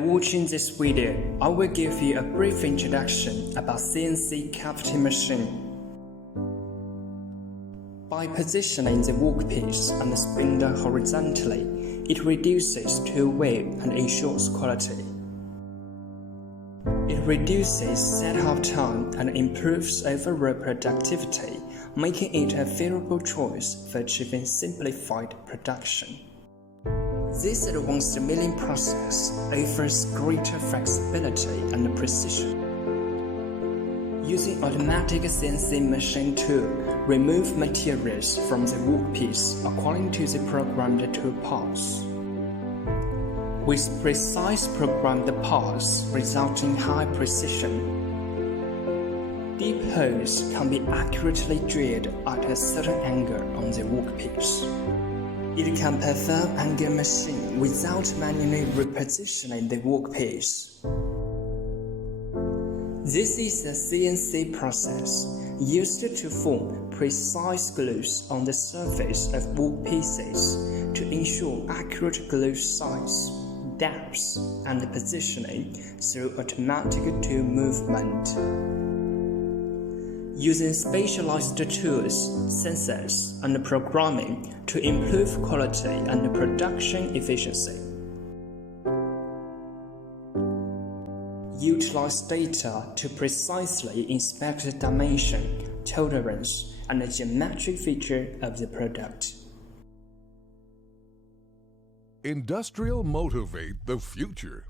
By watching this video, I will give you a brief introduction about CNC cavity machining. By positioning the workpiece and the spindle horizontally, it reduces tool weight and ensures quality. It reduces set-up time and improves overall productivity, making it a favorable choice for achieving simplified production. This advanced milling process offers greater flexibility and precision. Using automatic CNC machine tool, remove materials from the workpiece according to the programmed tool paths. With precise programmed paths resulting high precision, deep holes can be accurately drilled at a certain angle on the workpiece. It can perform angle machining without manually repositioning the workpiece. This is a CNC process used to form precise grooves on the surface of workpieces to ensure accurate groove size, depth, and positioning through automatic tool movement. Using specialized tools, sensors, and programming to improve quality and production efficiency. Utilize data to precisely inspect the dimension, tolerance, and the geometric feature of the product. Industrial Motivate the Future.